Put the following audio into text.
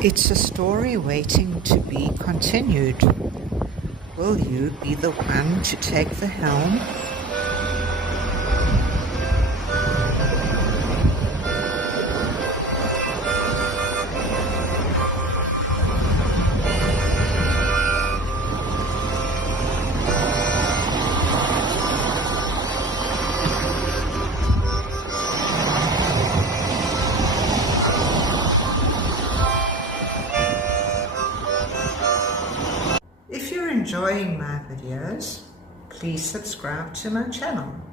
It's a story waiting to be continued. Will you be the one to take the helm? If you're enjoying my videos, please subscribe to my channel.